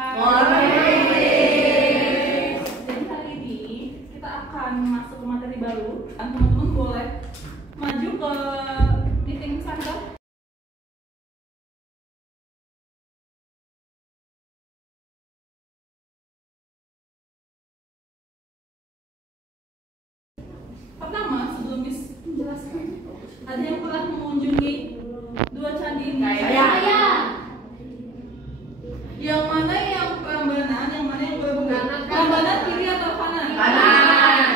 Jadi hari ini kita akan masuk ke materi baru. Teman-teman boleh maju ke meeting center. Pertama, sebelum menjelaskan, ada yang pernah mengunjungi dua candi ini? Saya. Yang mana yang Prambanan, yang mana yang Borobudur? Prambanan kiri atau kanan? Kanan.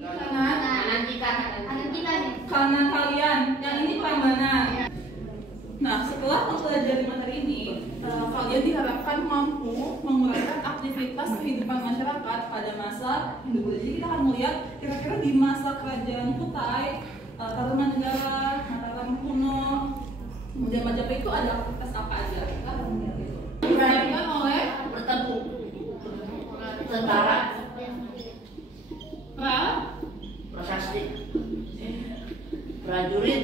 Kanan. Kanan kita. Kanan kalian. Yang ini Prambanan. Nah, setelah mempelajari materi ini, kalian diharapkan mampu menguraikan aktivitas kehidupan masyarakat pada masa Hindu Buddha. Jadi kita akan melihat kira-kira di masa kerajaan Kutai, Tarumanegara, Mataram kuno, kemudian Majapahit itu ada aktivitas apa aja? Kita akan melihat itu. Disampaikan oleh Bertemu. Tentara. Prasasti. Prajurit.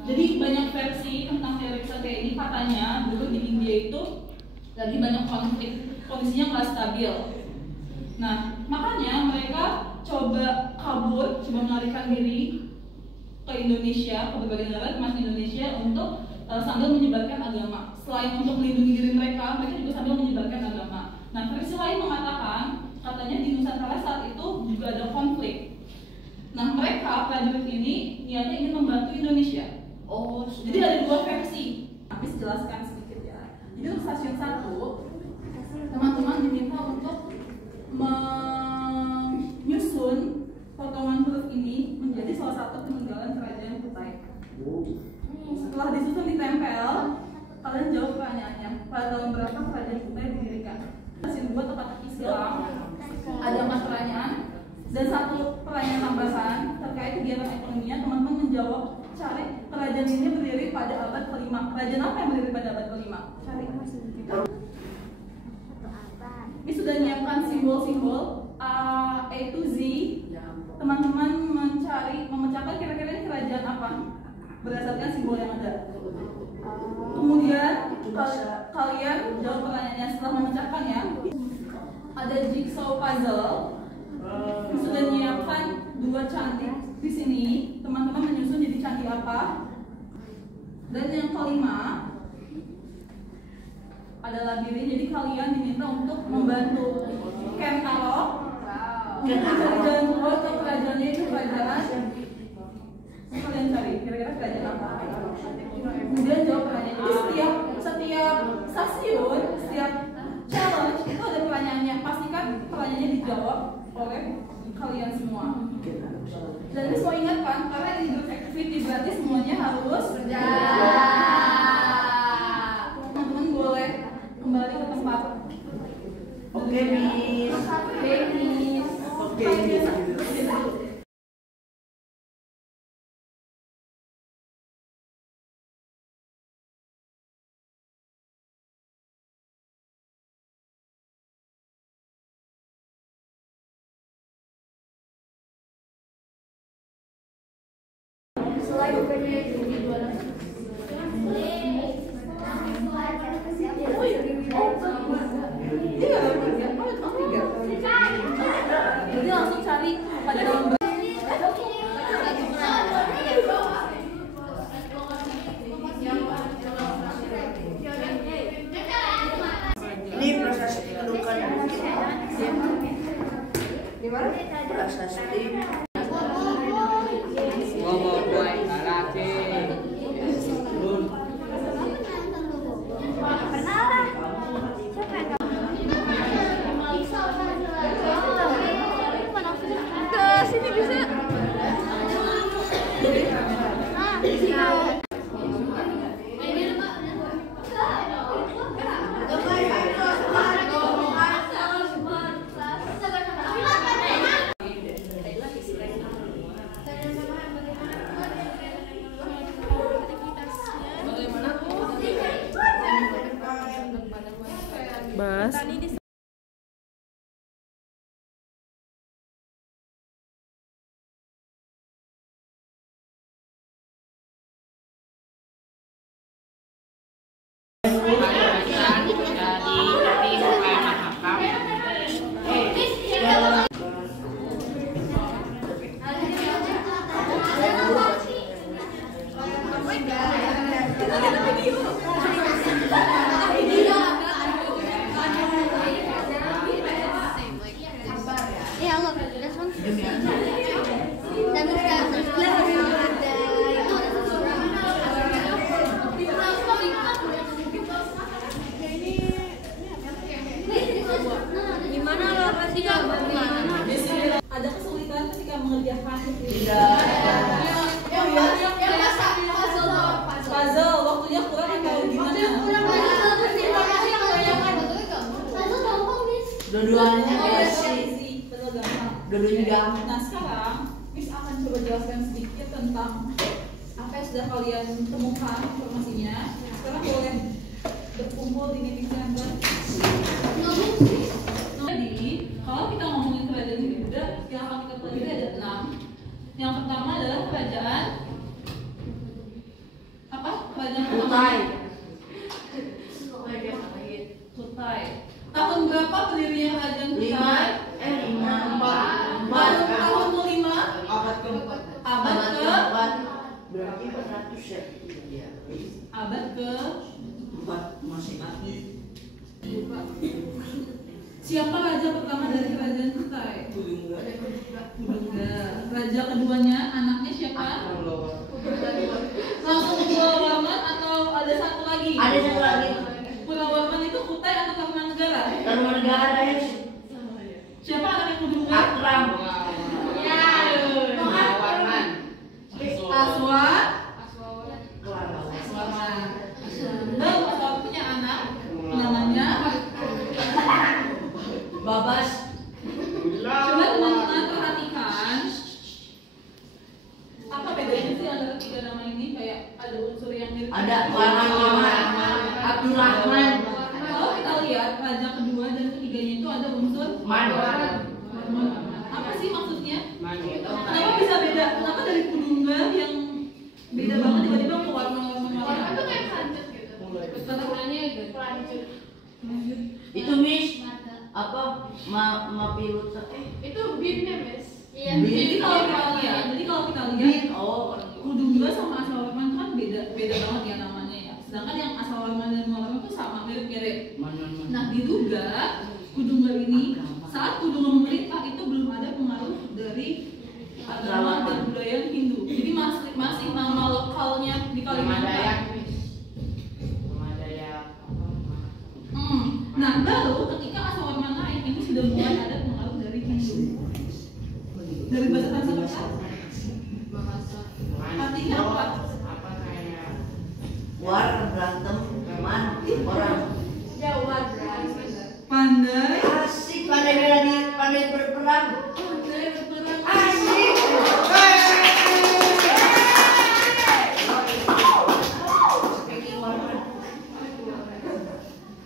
Jadi banyak versi tentang teori ksatria ini. Katanya dulu di India itu lagi banyak konflik, kondisinya nggak stabil. Nah, makanya mereka coba kabur, coba melarikan diri ke Indonesia, ke berbagai negara termasuk Indonesia untuk sambil menyebarkan agama. Selain untuk melindungi diri mereka, mereka juga sambil menyebarkan agama. Nah, versi lain mengatakan katanya di Nusantara saat itu juga ada konflik. Nah, mereka prajurit ini niatnya ingin membantu Indonesia. Oh, Jadi ada dua versi. Habis jelaskan sedikit ya. Jadi untuk stasiun 1, teman-teman diminta untuk menyusun potongan huruf ini menjadi salah satu peninggalan kerajaan Kutai. Setelah disusun ditempel, kalian jawab pertanyaannya. Pada tahun berapa kerajaan Kutai didirikan? Stasiun 2 tempat Islam. Ada 4 pertanyaan dan 1 pertanyaan tambahan terkait kegiatan ekonominya. Teman-teman menjawab. Cari kerajaan ini berdiri pada abad ke-5. Kerajaan apa yang berdiri pada abad ke-5? Cari. Ini sudah menyiapkan simbol-simbol A to Z. Teman-teman memecahkan kira-kira ini kerajaan apa berdasarkan simbol yang ada. Kemudian kalian jawab pertanyaannya setelah memecahkan ya. Ada jigsaw puzzle. Sudah menyiapkan 2 candi di sini. Teman-teman menyusun jadi candi apa? Dan yang kelima ada labirin. Jadi kalian diminta untuk membantu Kentaro mencari jalan keluar ke kerajaannya. Itu kerajaan kalian cari kira-kira kerajaan apa? Kemudian jawab pertanyaan. Jadi setiap stasiun, setiap challenge itu ada pertanyaannya. Pastikan pertanyaannya dijawab oleh kalian semua. Dan ini semua ingatkan, karena ini group activity berarti semuanya harus teman-teman boleh kembali ke tempat. Oke, Miss. Oke, Miss. Jadi langsung cari pada dalam. Ini prasasti kedudukan di mana? Prasasti. Bas. Dua-duanya versi. Betul gampang. Dua-duanya gampang. Nah sekarang Miss akan coba jelaskan sedikit tentang apa yang sudah kalian temukan informasinya. Sekarang boleh berkumpul di meeting center. Jadi kalau kita ngomongin kerajaan Yehuda, yang akan kita pelajari ada 6. Yang pertama adalah kerajaan apa? Kerajaan Kutai. Kutai. Tahun berapa berdirinya kerajaan Kutai? 5. Tahun ke-5? Abad keempat. Abad ke? Berarti 400 ya? Abad ke? 4 masih mati. Siapa raja pertama dari kerajaan Kutai? Kudungga. Raja keduanya anaknya siapa? Langsung Purawarman atau ada satu lagi? Ada satu lagi. Purawarman itu Kutai atau Kartanegara? Kartanegara ya. Siapa anaknya Kudungga? Akram. Aswa. Aswaran. Lalu Aswa punya anak namanya Babas. Coba teman-teman perhatikan apa bedanya sih antara tiga nama ini, kayak ada unsur yang mirip. Ada Warman, Abdurrahman. Kalau kita lihat raja kedua dan ketiganya itu ada unsur Man. apa sih maksudnya? Kenapa bisa beda? Kenapa dari Kudungga yang beda banget tiba-tiba ke warna-warna? Itu kayak lanjut gitu. Keturunannya lanjut. Itu Miss apa mapilut Itu binnya, Miss. Iya. Jadi kalau kita lihat, oh Kudungga sama Aswawarman kan beda banget ya namanya ya. Sedangkan yang Aswawarman dan Muawarman itu sama, mirip-mirip. Nah, diduga Kudungga ini saat Kudungga memerintah itu belum ada pengaruh dari agama dan budaya Hindu. Jadi masih nama lokalnya di Kalimantan. Nah, baru ketika Aswawarman naik ini sudah mulai ada pengaruh dari Hindu. Dari bahasa Sanskerta. Artinya apa? war berantem man orang Jawa Pandai. asik pandai berperang asik.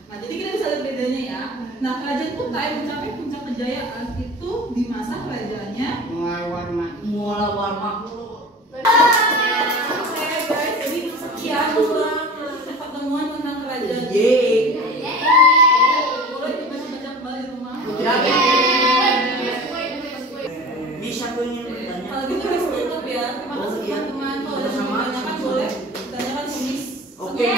Nah, jadi kita bisa lihat bedanya ya. Nah, kerajaan Kutai mencapai puncak kejayaan itu di masa kerajaannya Mula warma. Oke guys, jadi sekian pertemuan tentang kerajaan. Boleh dibaca kembali di rumah. Bisa aku ingin bertanya. Kalau gitu Miss tutup ya. Terima kasih teman-teman. Kalau ada yang mau ditanyakan boleh ditanyakan ke Miss. Oke.